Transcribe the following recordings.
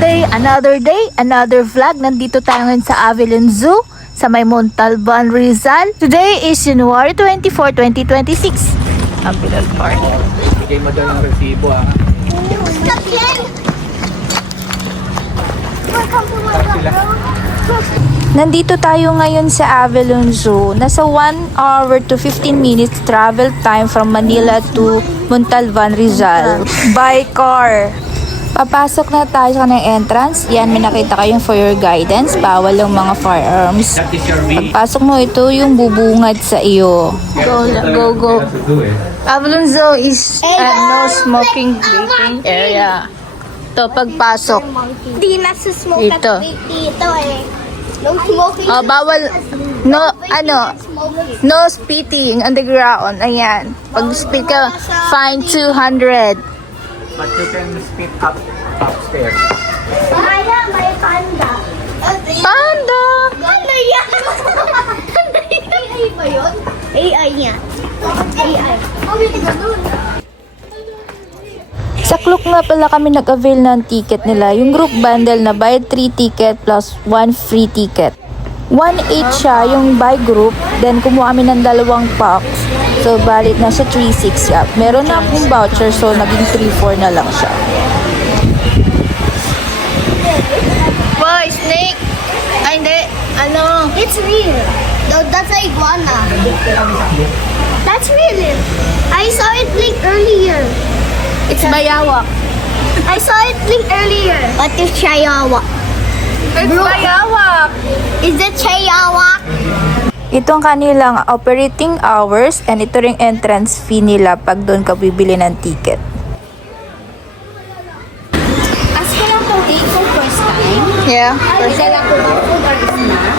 day, another vlog. Nandito tayo ngayon sa Avilon Zoo sa may Montalban, Rizal. Today is January 24, 2026. Avilon Park. Bigay mo daw yung resibo ah. Nandito tayo ngayon sa Avilon Zoo. Nasa 1 hour to 15 minutes travel time from Manila to Montalban, Rizal. By car. Papasok na tayo sa kanang entrance. Yan, may nakita kayong for your guidance. Bawal ang mga firearms. That is your way. Pagpasok mo, ito yung bubungad sa iyo. Go. Avilon Zoo is no smoking vaping area. Ito, pagpasok. Di nasa smoke Ito. at dito eh. No smoking. Oh, bawal, no spitting on the ground. Ayan. Pag spit ka, fine 200. But you can spit upstairs. Kaya may panda. Panda! Panda yan! Panda yan! AI ba yun? AI niya. AI. Kami ganun. Sa Klook nga pala kami nag-avail ng ticket nila. Yung group bundle na buy 3 ticket plus 1 free ticket. 1.8 siya yung buy group. Then kumuha kami ng 2 packs. So valid na siya 3.6 ya. Meron na akong voucher so naging 3.4 na lang siya. Boy, snake! Ay hindi. Ano? It's real. No, that's a iguana. That's real. I saw it blink earlier. It's bayawak. I saw it blink earlier. What is Chihuahua? It's bayawak! Is it Chihuahua? Ito ang kanilang operating hours and ito ring entrance fee nila pag doon ka bibili ng ticket. Ask ko lang kung kung first time. Yeah. Dala ko ba food or snack?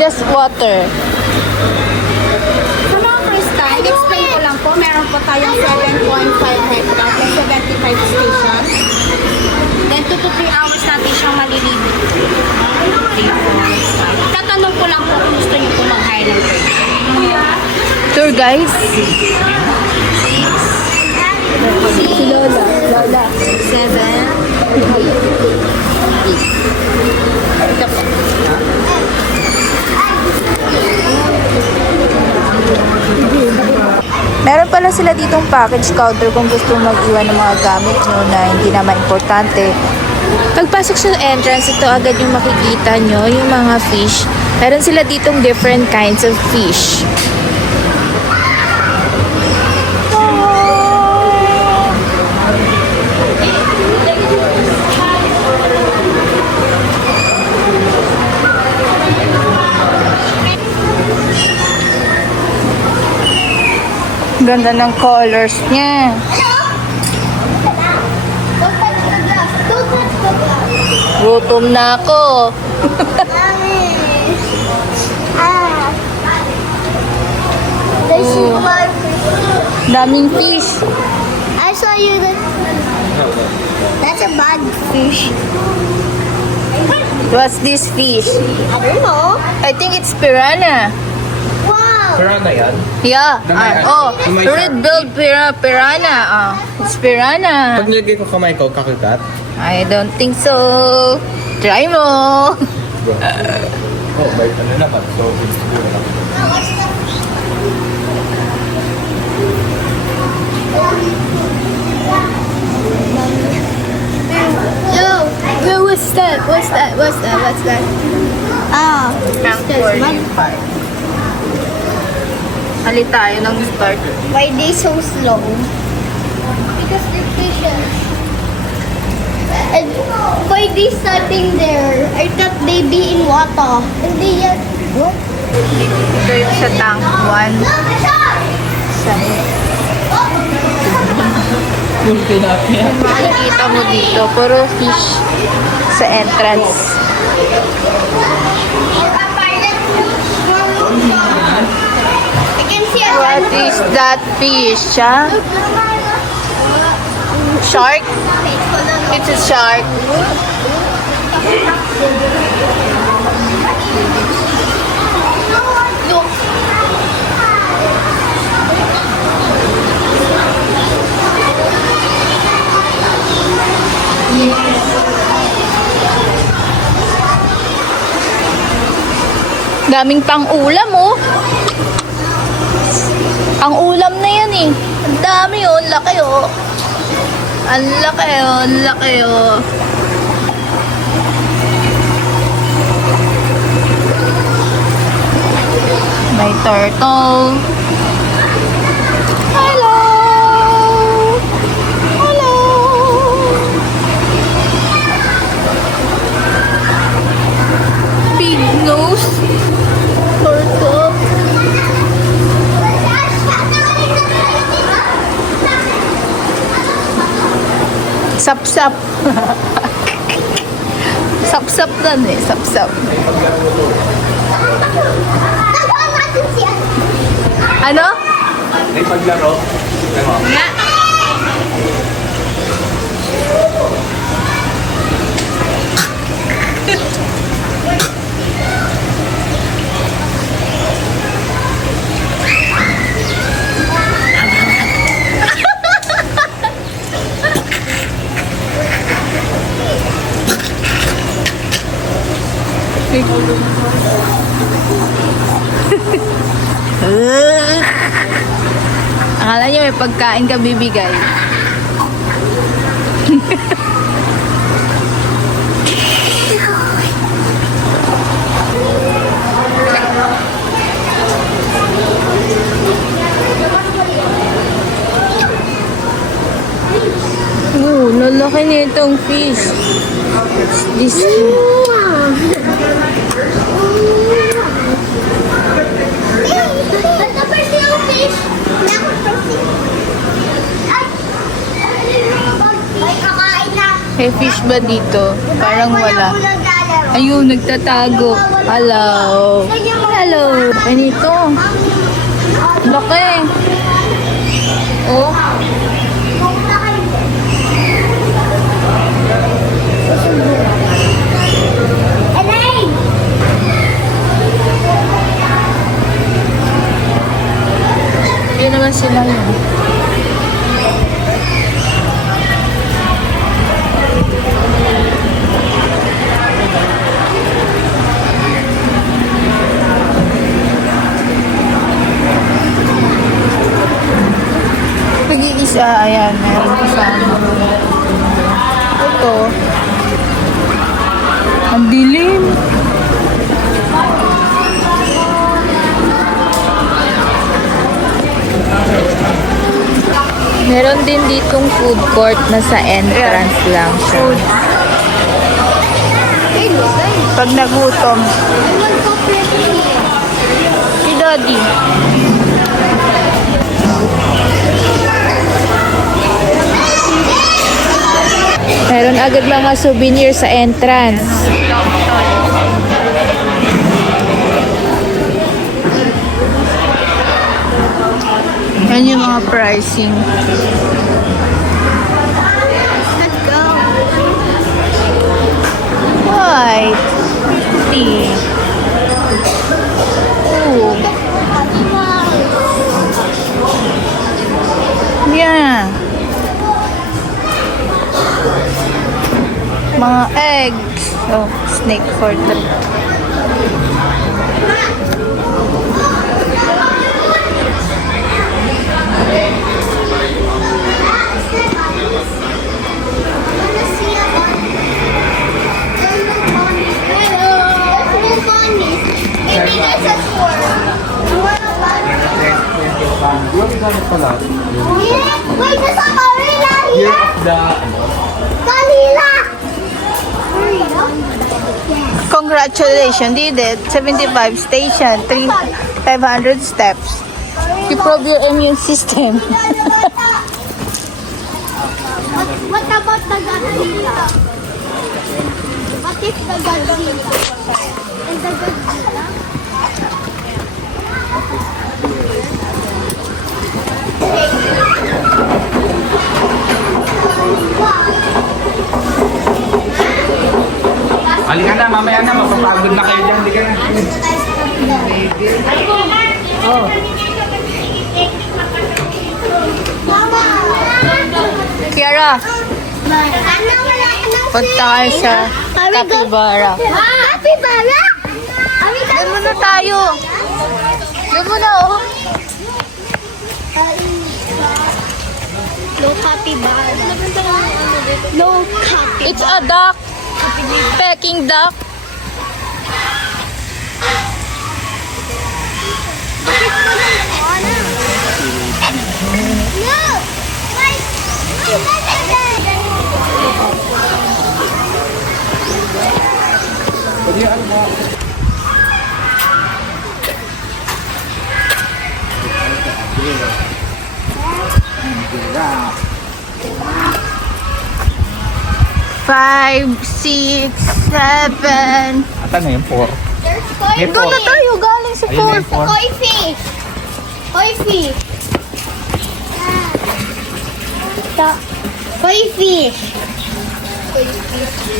Just water. Sa mga first time, explain ko lang po, meron po tayong 7.5 hectares and 75 stations. Then 2 to 3 hours natin siyang malilibre. Tatanong ko lang po kung gusto niyo po mag-hire ng Tour guys. Si Lola. 7. Ito po. Meron pala sila ditong package counter kung gusto mag-iwan ng mga gamit nyo na hindi naman importante. Pagpasok sa entrance, ito agad yung makikita nyo, yung mga fish. Meron sila ditong different kinds of fish. Ganda ng colors niya. Don't touch the glass. Don't touch the glass. Gutom na ako. There's one. Daming fish. I saw you. That's a bad fish. What's this fish? I don't know. I think it's piranha. Wow. Piranha yan? Yeah. Kamay ka. Red-billed piranha. It's piranha. Pag nilagay ko kamay ko, kakikat? I don't think so. Try mo. Oh, may ano naman. So, siguro lang. Yo, what's that? What's that? Ah, Hali tayo ng start. why they so slow? Because they're patient. And why they standing there? I thought they be in water. And they yet. What? Ito yung sa tank 1. Makikita mo dito, puro fish sa entrance. I can see a What is that fish, ha? Shark? It's a shark. Look. Daming pang ulam, oh. Ang ulam na yan, eh. Ang dami, oh. Ang laki, oh. Ang laki, oh. Ang laki, oh. May turtle. Hello! Hello! Big nose turtle. Sap-sap. Sap-sap dan eh. Sap-sap. Ano? May paglaro. Ano? Nga. Akala niyo may pagkain ka bibigay. Lalaki nitong fish. This may fish ba dito? Parang wala. Ayun, nagtatago. Hello. Hello. Ay, nito. Laki. Oh. Yun naman sila yun. Pag-iisa, ayan, meron kasama. Ito. Ang dilim. Meron din ditong food court na sa entrance lang siya. Pag nagutom. Si Daddy. Meron agad mga souvenir sa entrance. Yan yung mga pricing. Let's go. White. Pretty. Ooh. Yeah. Mga eggs. Oh, snake for three. Yung gamit pala. Wait, nasa Karila Year here! of the... Karila! Congratulations, did it. 75 station, 500 steps. You probe your immune system. What about the Godzilla? What if the Godzilla? And the Godzilla? Halika na, mamaya na. Mapapagod na kayo dyan. Halika na. Oh. Mama! Kiara, punta kayo sa Capybara. Capybara? Doon muna tayo. Doon muna, oh. Low capybara. Low capybara. It's a duck. Peking duck. No! Guys! Pwede ano mo? 5, 6, 7. Ata na yung 4. There's koi May Doon na four. tayo, galing sa Ayun na 4. yung 4. Koi fish. Koi fish. Koi fish. Koi fish.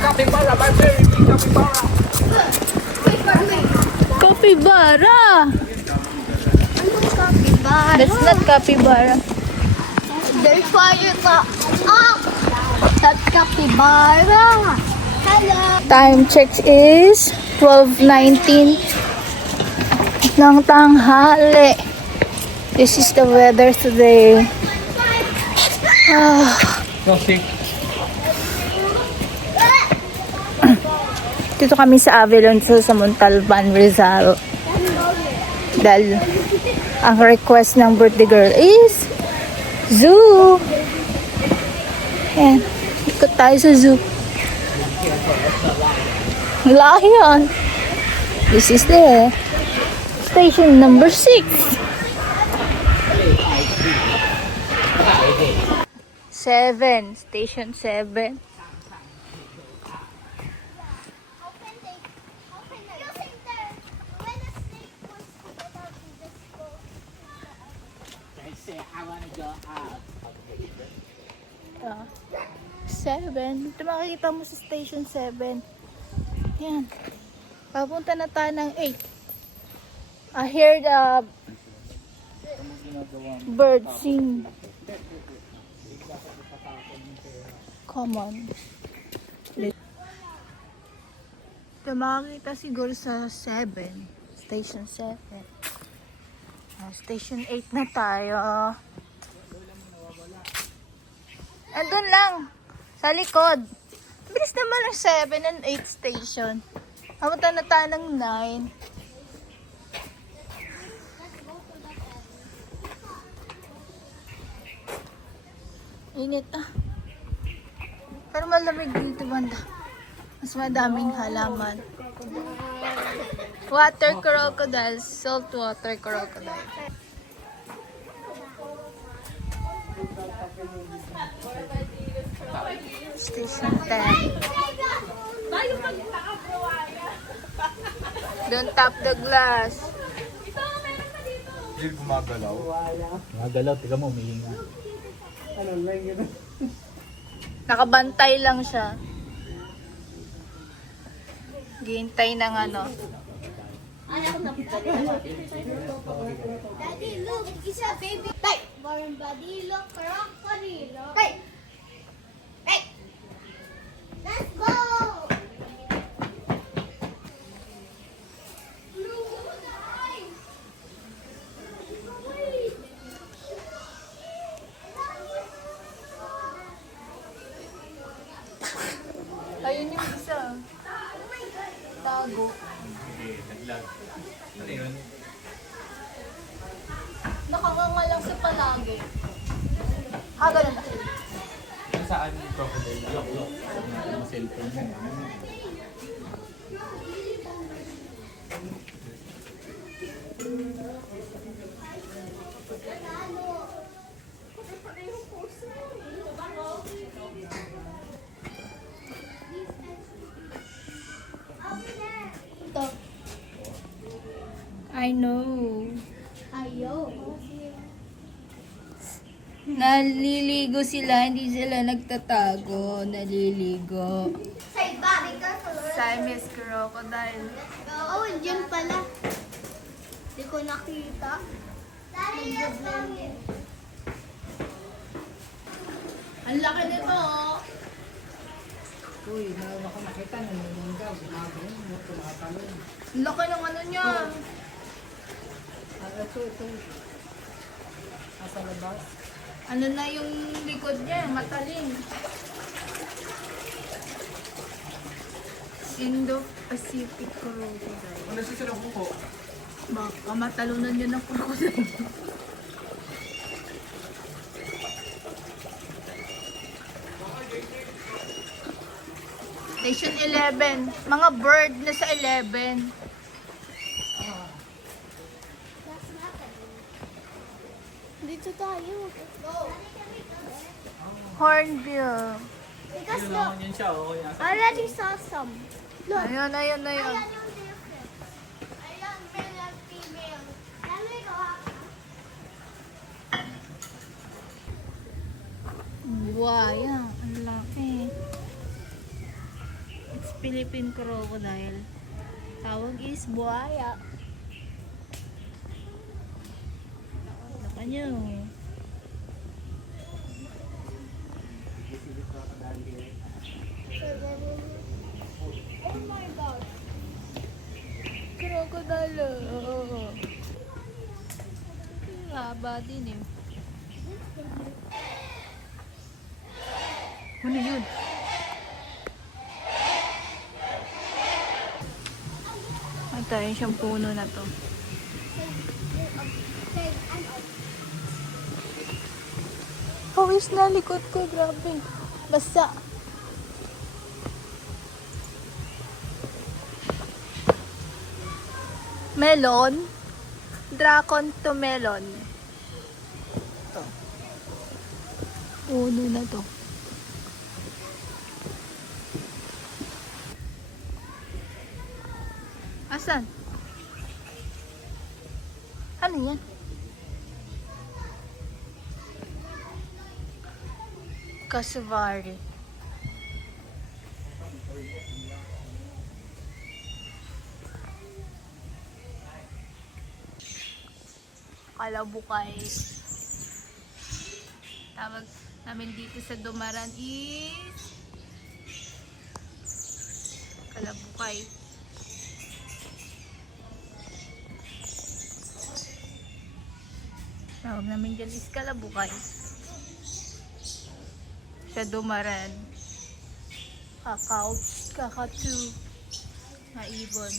Capybara, my very big capybara. Capybara. Capybara. That's not capybara. There's fire pa. Ah! That's capybara. Hello. Time check is 12:19 ng tanghali. This is the weather today. So sick. Dito kami sa Avalon Zoo sa Montalban, Rizal. Dahil ang request ng birthday girl is zoo. Ayan. Ikot tayo sa zoo. Lion. This is the station number 6. 7. Station 7. Ah, 7. Ito makikita mo sa station 7. Yan. Papunta na tayo ng 8. I hear the bird sing. Come on. Ito makikita siguro sa 7. Station 7. Station 8 na tayo. Andun lang. Sa likod. Bilis naman ang 7 and 8 station. Hamunta na tayo ng 9. Init ah. Pero malamig dito banda. Mas madaming halaman. Water crocodiles. Salt water crocodile. Station 10. Don't tap the glass. Hindi gumagalaw. Gumagalaw, tiga mo, umihinga. Nakabantay lang siya. Gihintay ng ano. Daddy, look. It's a baby. Hey! Warm body, look. Crocodile. Hey! Hey! Let's go! Ayun yung isa. Tago. Ano yun? Nakanganga lang sa palagi. Ah, ganun na. Saan yung crocodile? Yung cellphone mo. Ito. I know. Ayaw. Naliligo sila, hindi sila nagtatago. Naliligo. Say body ka sa Siamese crocodile. Oo, dyan pala. Hindi ko nakita. Daddy, let's go. Ang laki nito, oh. Uy, meron ako nakita na nalunggaw. Gumagawin mo, tumatalon. Ang laki ng ano niya. Ito. Nasa labas. Ano na yung likod niya, matalim. Indo-Pacific crocodile. Ano sa sila po? Baka matalunan niya ng crocodile. Station 11. Mga bird na sa 11. Dito tayo. Hornbill. Yun naman yun siya, okay. I already saw some. Look. Ayun. Ayan. Ayan, male and female. Let me go up. Buhaya. Ang laki. It's Philippine crocodile. Tawag is buhaya. Laka nyo. Oh my God. Crocodile. Oo. Haba din eh. Ano yun? Ay, tayo siyang puno na to. Pawis na likod ko, grabe. Basta. Melon. Dragon to melon. Ito. Puno na to. Asan? Ano yan? Kasvari. Kalabukay. Tawag namin dito sa Dumaran is Kalabukay. Tawag namin dyan is Kalabukay. Sa Dumaran. Kakatu. Na ibon.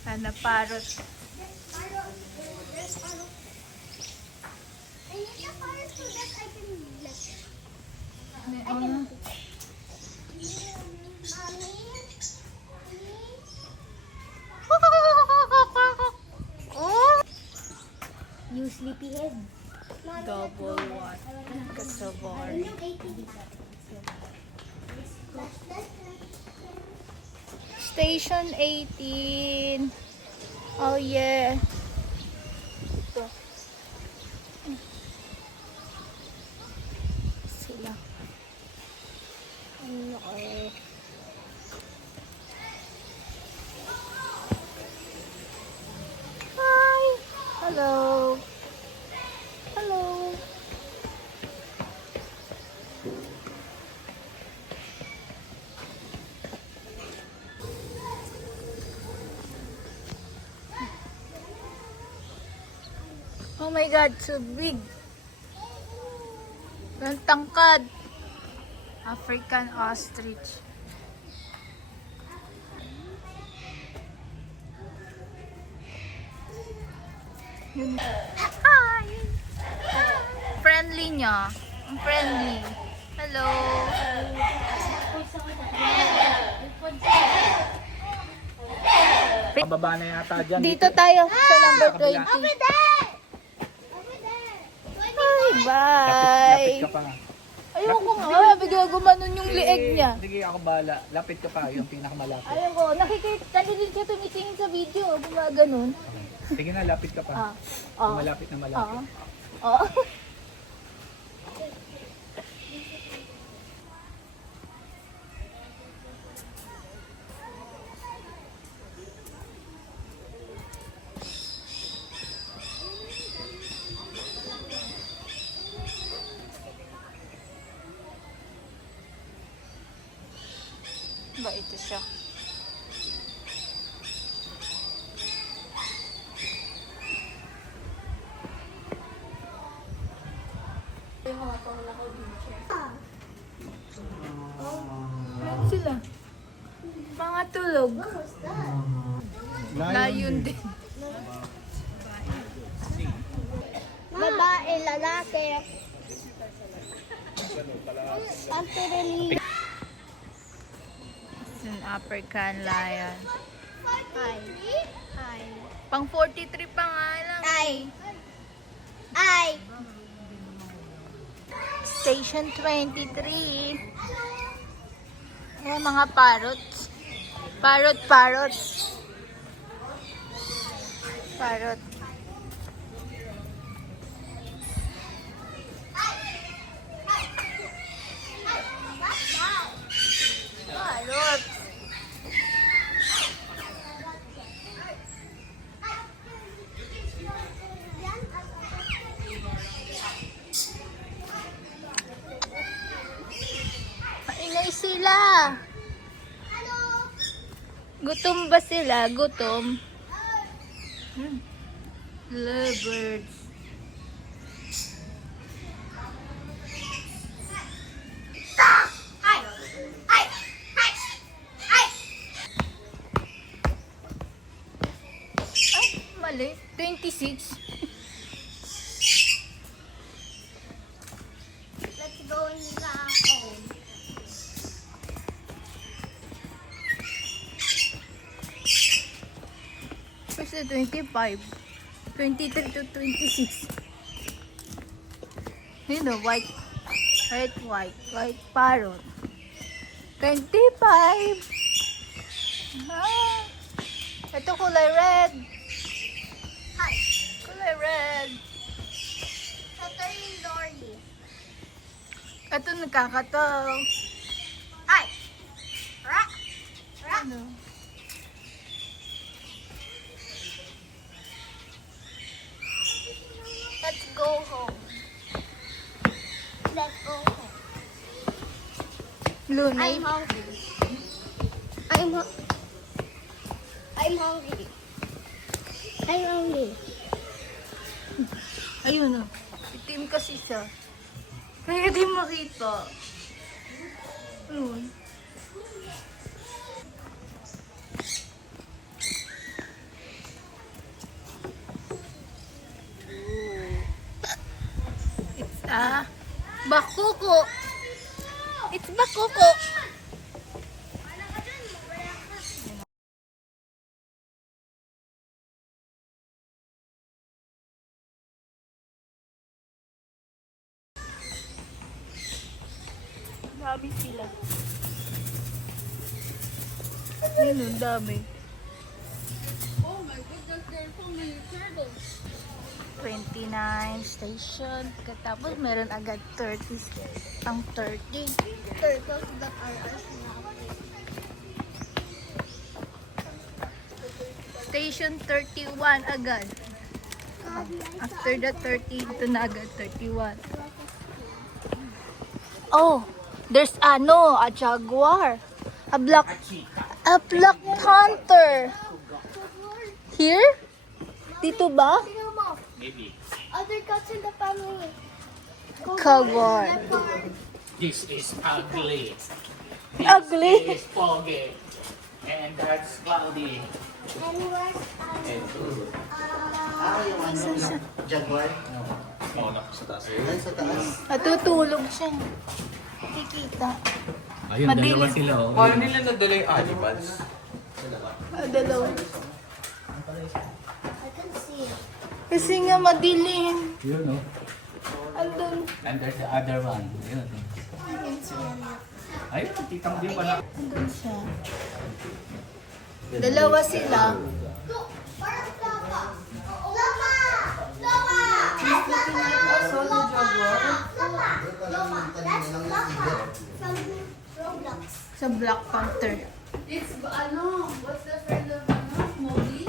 Sana parrot. I need a fire so that I can lift it. Ano? You sleepyhead. Double one. Kasabari. Station 18. Oh yeah. Ito. Sila. Ano okay. Hi. Hello. Hello. Oh my God, so big. Ang tangkad. African ostrich. Yun. Hi! Friendly niya. Ang friendly. Hello. Pababa na yata dyan. Dito tayo sa number Kabila. 20. Over there! Over there! Hi, bye! Lapit ka pa nga. Ayoko nga, bigla gumanon yung lieg niya. Sige, ako bahala. Lapit ka pa, yung pinakamalapit. Ayoko, narinig siya tumitingin sa video, gumaganon. Sige na, lapit ka pa. Ah. Malapit na malapit. Oo. Ba, ito siya. Ayan sila. Mga tulog. Layon din. Babae, lalaki. Actually, It's an African lion. hi. Hi. Pang 43 pa nga lang. Ay. Station 23. Ayan, mga parrots. Parrot. Parrot. Parrot. Maingay sila. Gutom ba sila? Gutom? Lovebirds. Ay, mali. 26. Let's go in the home. Where's the 25? 23 to 26. You know, white parrot. 25. Ah, ito kulay red. Hi. Kulay red. Catherine Dory. Ito nagkakataw. Hi. Ra. Ano? Let's go home. Let's go home. Lunay. I'm hungry. I'm hungry. I'm hungry. Ayun o. Itim kasi siya. Kaya di makita. Ayun. It's a bakuko. It's bakuko. Dami sila. Ayun, ang dami. Oh my goodness, there's so many turtles. 29 station. Pagkatapos, meron agad 30. Ang 30. Turtles that are asleep. Station 31 agad. After the 30, ito na agad 31. Oh, there's a jaguar. A black panther. Here? Dito ba? Maybe. Other cats in the family. Jaguar. This is ugly. Ugly? This is foggy. And that's cloudy. And where's And Jaguar. mauna ko sa taas. Ay, sa taas. Natutulog siya. Kikita. Ayun, Madilim. dalawa sila. Oh. Paano nila nadala yung animals? Dalawa. I can see it. Kasi nga madilim. Yun, no? Andun. And there's the other one. Yun. I can see it. Ayun, kita mo din pala. Andun siya. Dalawa sila. Look, where's Lama? Lama! Lama! That's Lama! Lama! That's Lama! From Roblox. Sa Black Panther. It's, what's the friend of, Mowgli?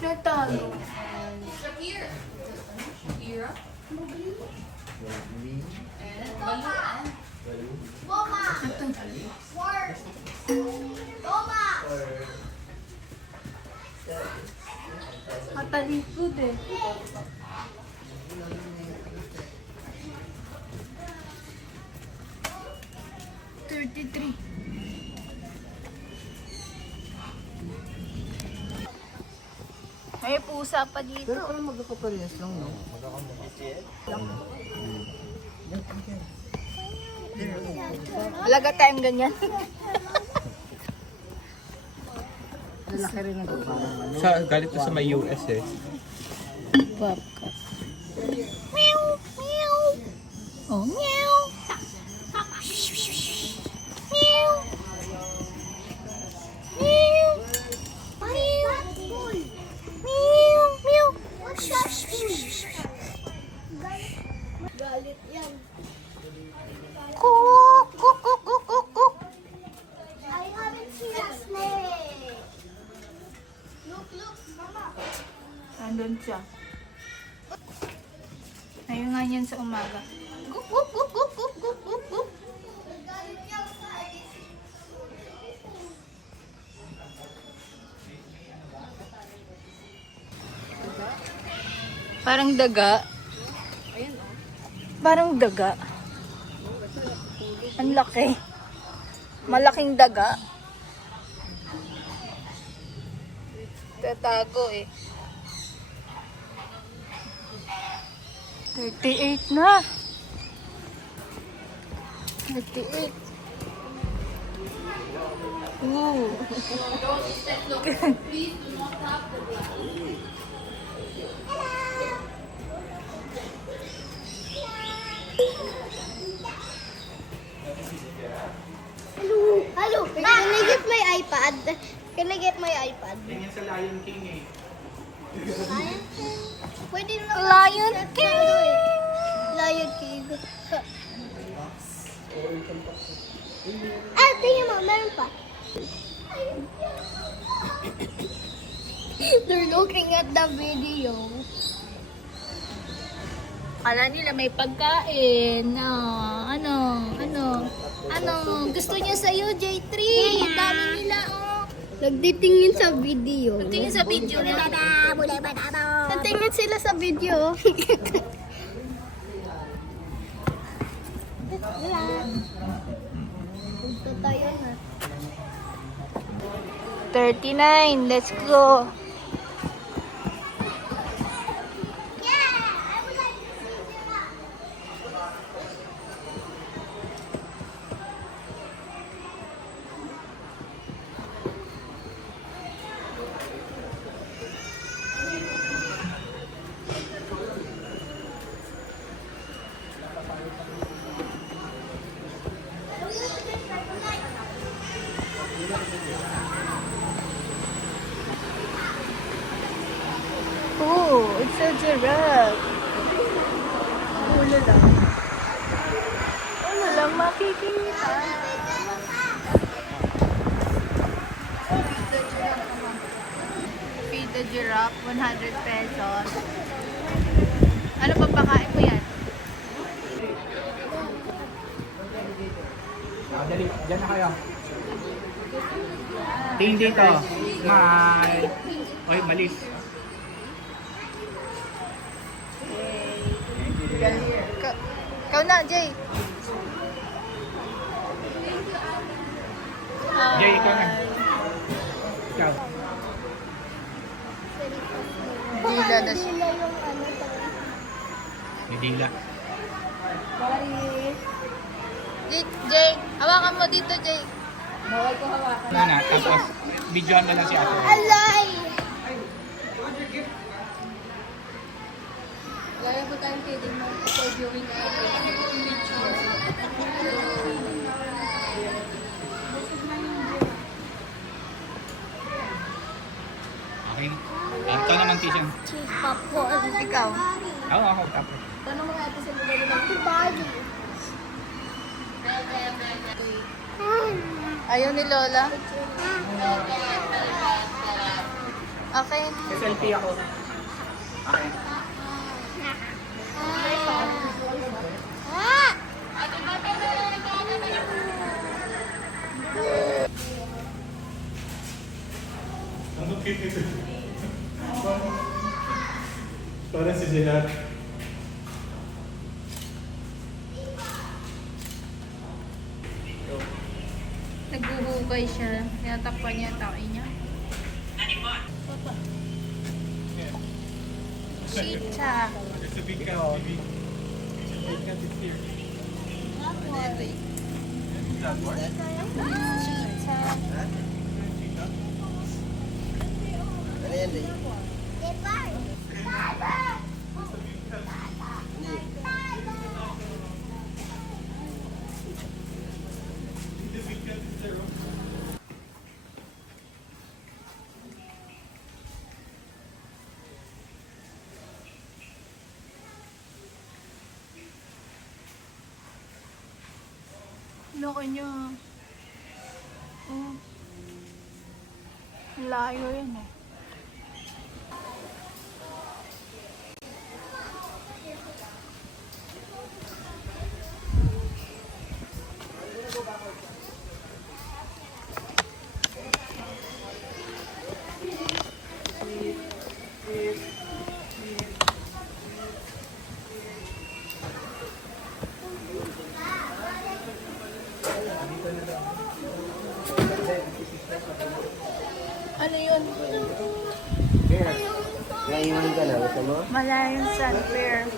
Natalo. Shakira. Shakira. Mowgli. And Baloo. Mama! Ito. talikod eh. May pusa pa dito. Pero parang magkakaparehas lang, no? Alaga tayong ganyan. Lalaki rin ang parang ano. Sa, galit to sa may US eh. Oh, meow. Meow. Meow. Meow. Meow. Galit yan. Cook, cook, cook, cook, cook, cook. I haven't seen a snake. Look, mama. Nandun siya. Ayun nga yan sa umaga. Cook, cook, cook, cook, cook, cook, cook, cook. Galit yan sa Parang daga. Parang daga. Ang laki. Malaking daga. Tatago eh. 38 na. 38. Ooh. Hello. Can I get my iPad? Can I get my iPad? Ganyan sa Lion King eh. Lion King. Pwede na Lion King. Lion King. Ah, tingnan mo, meron pa. They're looking at the video. Kala nila may pagkain. Ano, gusto niya sa'yo, J3. Dami nila, oh. Nagtitingin sa video. Tingin sa video nila. Nagtingin sila sa video. Punta tayo na. 39, let's go. Oh, it's a giraffe. Ano lang makikita. Feed the giraffe, 100 pesos. Ano pa pakain mo yan? Dali, dyan na kayo. Tingin dito. Smile. Oy, malis. Ikaw na, Jay. Jay, ikaw na. Ikaw. Dila na siya. Sila yung ano May dila. Jay, hawakan mo dito, Jay. Ano na, tapos videoan na lang si ate. Alay! Gaya po tayong kidding mo for viewing Okay. Ito naman, Tishan. Chipapon. Ikaw. Ako, tapos. Tanong mo nga ito sa mga ng body. Ayaw ni Lola. Okay. Selfie ako. Okay. Para si Jeanette. Naghuhukay siya. Tinatakpan niya ang taoy niya. Cheetah. There's a big cat, baby. There's a big cat is here. That one? Cheetah. Laki niya. Oh. Layo yan eh. Ano yun? Naiwan ka na, gusto mo? Malayong sun fair.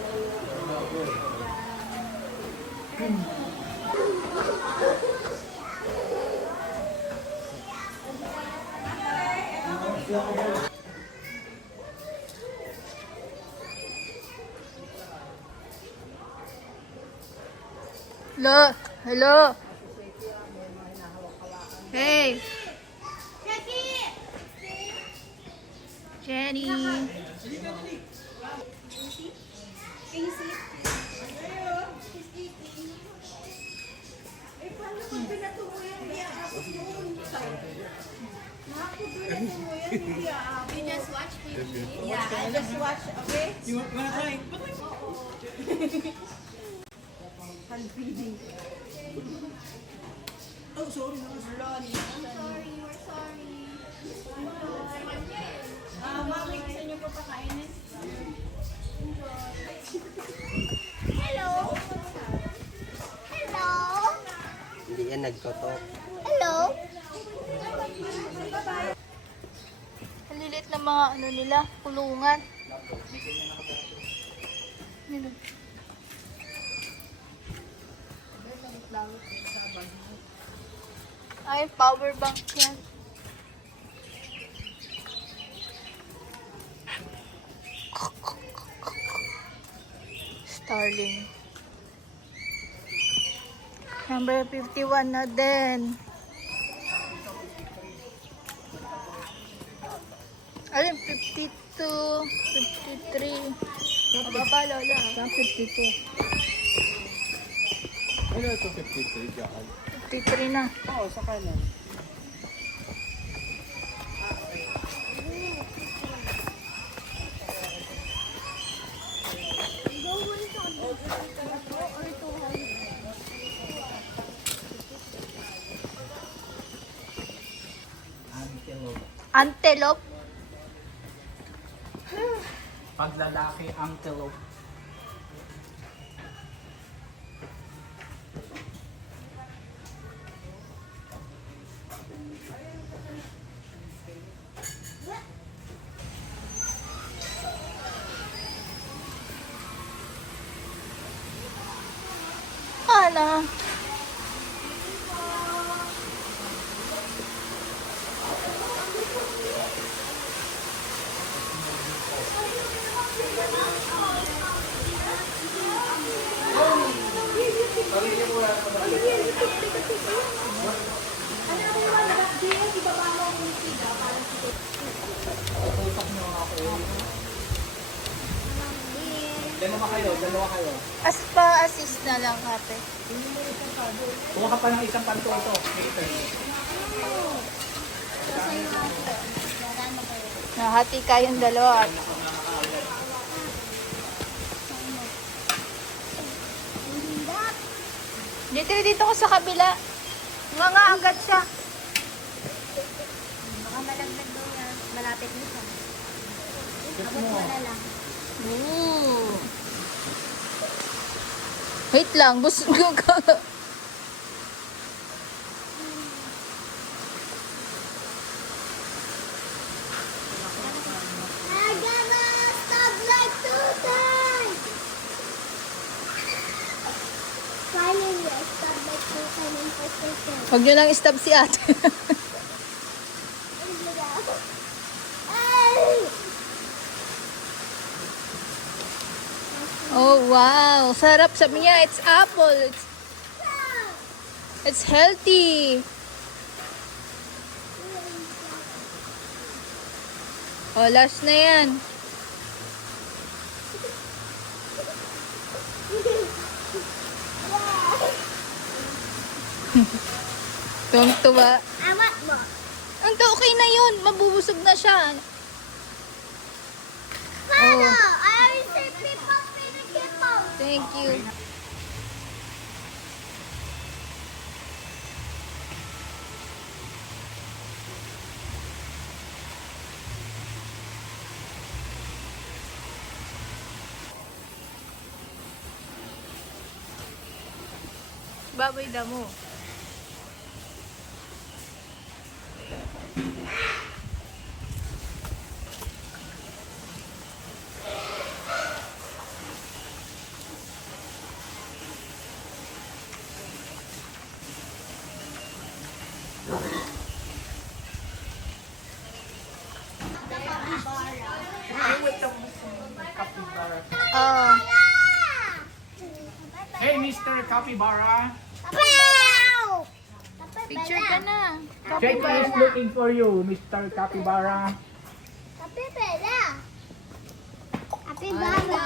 Hello? Hello? Hey! Jenny! You want to try? Oh, sorry. Hello? Hello? Hindi yan nagtotok. Hello? Ang lilit na mga ano nila, kulungan. Nilo. Ay, power bank yan. Starling. Number 51 na din. Ayun, 52, 53. Mababa, Lola. 52. Ano ito 53 dyan? 53 na. Oo, sa kanan. Antelope. Paglalaki, antelope. Ano? Dalawa kayo. As pa-assist na lang, Kape. Kuha ka pa ng isang pantoto. Nahati kayong dalawa. Dito ko sa kabila. Nga agad siya. Baka malagdag doon yan. Malapit mo siya. Check mo. Wala lang. Ooh. Wait lang, busog ka. I gotta stop like 2 times. Finally, I stopped like 2 times in 4 seconds. Huwag nyo lang stop si ate. Oh, wow. Sarap. Sabi niya, it's apple. It's healthy. Oh, last na yan. Tuwang-tuwa. I want more. Okay na yun. Mabubusog na siya. Mano, I already said people finish it out. Thank you. Baboy damo. Hey, Mr. Capybara. Pow! Picture ka na. Jake is looking for you, Mr. Capybara. Capybara. Capybara.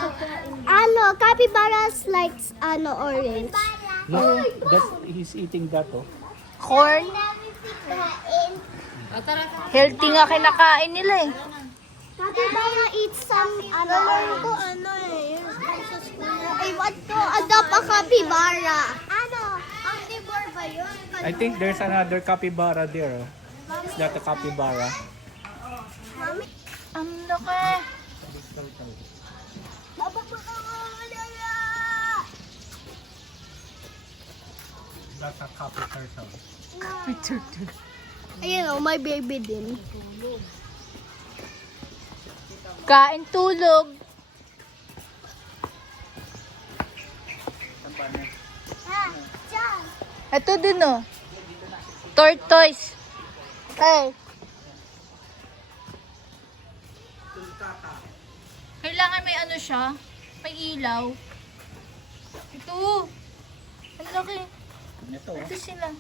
Ano, capybaras likes orange. Look, he's eating that, oh. Corn. Healthy nga kinakain nila eh. Capybara eats some I want to adopt a capybara. Omnivore ba yun? I think there's another capybara there, oh. Is that a capybara? Ang laki. That's a copy turtle. Ayun my baby din. Kain tulog. Ito din oh. Tortoise. Hey. Kailangan may ano siya. May ilaw. Ito. Ang laki. Ito, oh. Ito sila.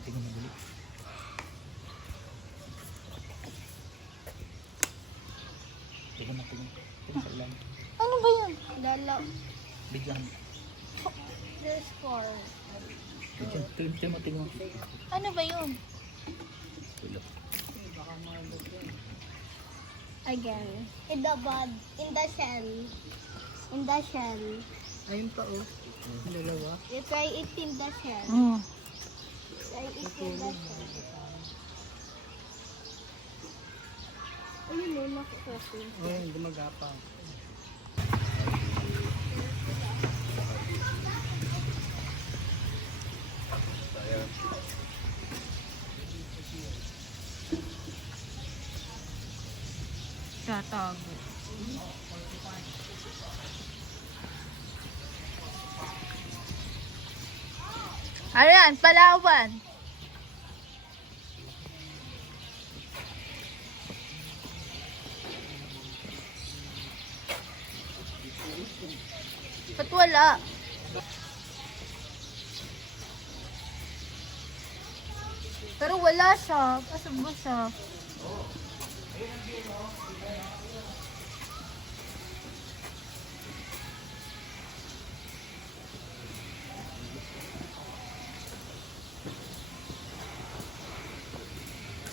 Tingnan mo dali. Tingnan mo, tingnan. Tingnan sa ilan. Ano ba yun? Bigyan. There's 4. Bigyan. Tingnan mo, tingnan mo. Ano ba yun? Again. In the bud. In the shell. In the shell. Ayun pa oh. Dalawa. You try it in the shell. Mm. Try it in the shell. Ayun o, nakakasing. Oh, yung gumagapang. Tatago. Ayan, Palawan. Ba't wala? Pero wala siya. Asan ba siya?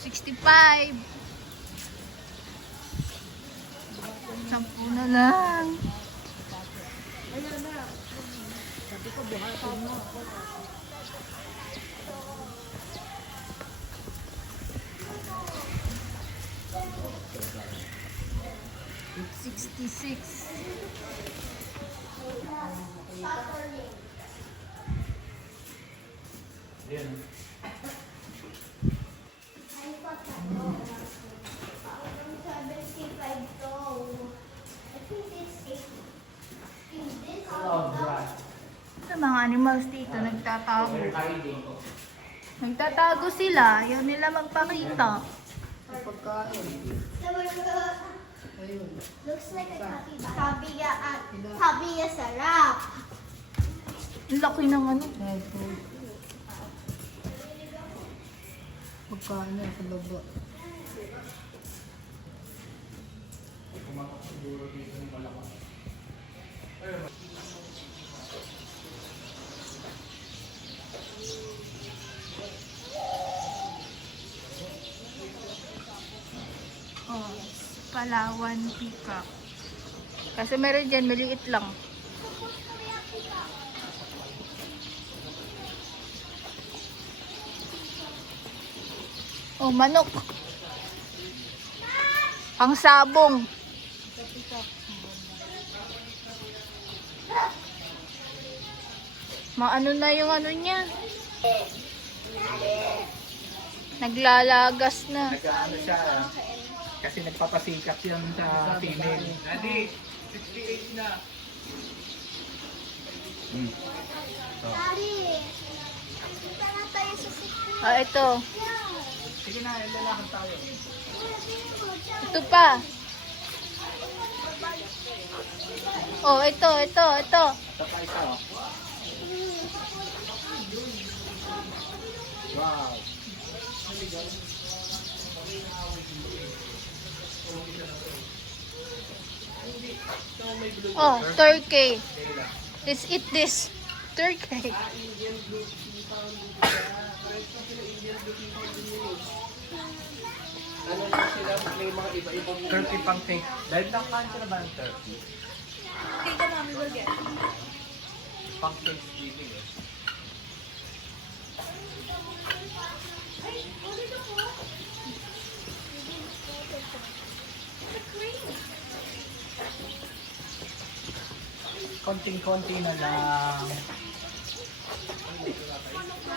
$65. 10 na lang. 6. Yan. Sa mga animals dito, nagtatago. They're hiding. Nagtatago sila, ayaw nila magpakita. Looks like a capybara. Sabi niya sarap. Ang laki ng ano. Pagkain sa baba. Kumakas siguro dito ng malakas. Oh, Palawan peacock. Kasi meron dyan, maliit lang. Oh, manok. Ang sabong. Maano na yung ano niya. Naglalagas na. Nag-ano siya, kasi nagpapasikap yan sa female. Daddy, 68 na. Daddy, punta na tayo sa city. Ah, ito. Sige na, lalakad tayo. Ito pa. Oh, ito. Isa pa isa, oh. Wow. Oh, turkey. Let's eat this. Turkey. Ano lang sila, may mga iba-ibang Turkey pang take. Dahil nakakaan ka na ba ng turkey? Pang Thanksgiving eh. Konting-konti na lang.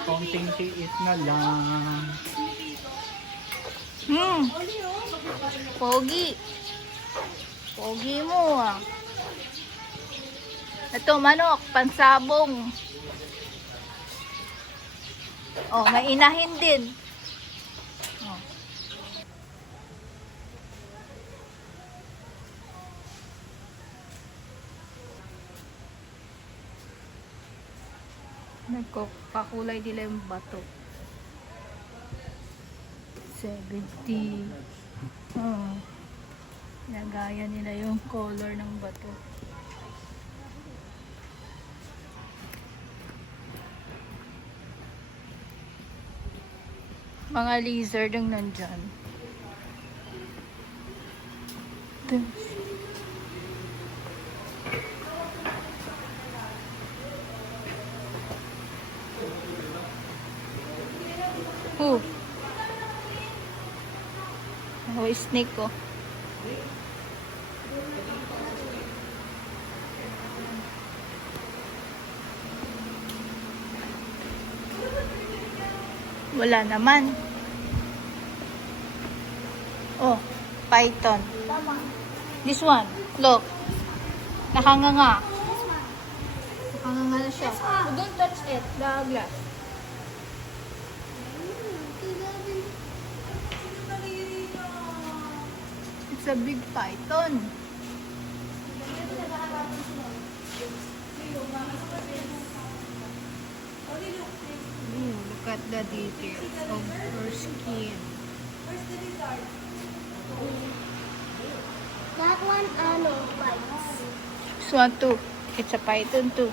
Konting tiis na lang. Pogi. Pogi mo ah. Ito, manok. Pansabong. Oh, may inahin din. Oh. Nagpakulay nila yung bato. 70. Oh. Nagaya nila yung color ng bato. Mga lizard ang nandyan. Oh. Oh, snake ko. Wala naman. Oh, python. This one, look. Nakanganga. Nakanganga na siya. Oh, don't touch it, the glass. It's a big python. Ooh, look at the details of her skin. That one, bites. This one too. It's a python too.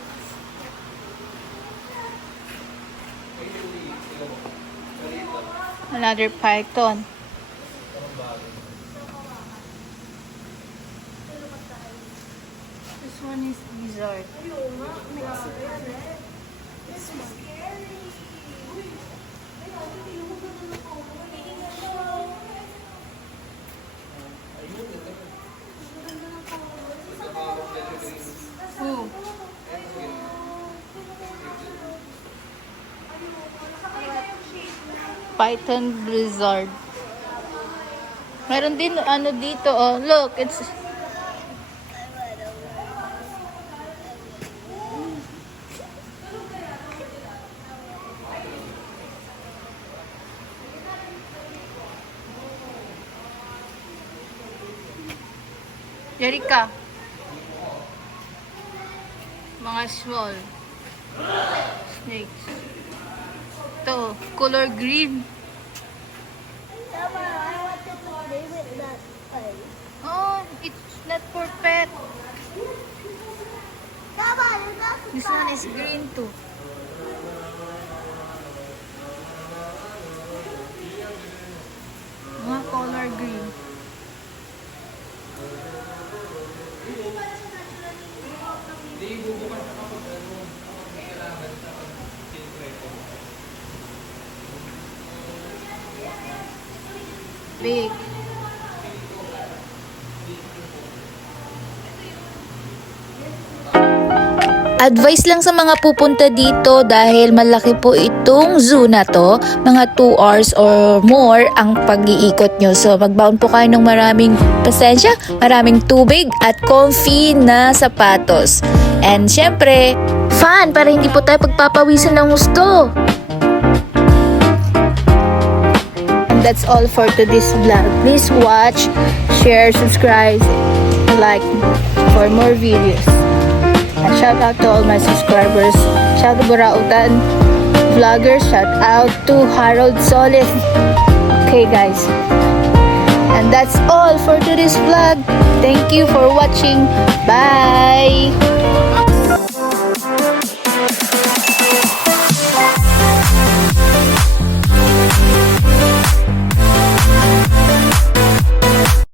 Another python. This one is lizard. Python Blizzard. Meron din ano dito, oh. Look, it's... Jerica. Mga small snakes. Ito, color green. Tama, I want to play with that one. Oh, it's not for pet. Tama, you got This one is green too. Mga color green. Big. Advice lang sa mga pupunta dito dahil malaki po itong zoo na to. Mga 2 hours or more ang pag-iikot nyo. So magbaon po kayo ng maraming pasensya, maraming tubig at comfy na sapatos. And syempre, fun para hindi po tayo pagpapawisan ng gusto. And that's all for today's vlog. Please watch, share, subscribe, and like for more videos. And shout out to all my subscribers. Shout out to Burautan Vloggers. Shout out to Harold Solis. Okay guys. And that's all for today's vlog. Thank you for watching. Bye!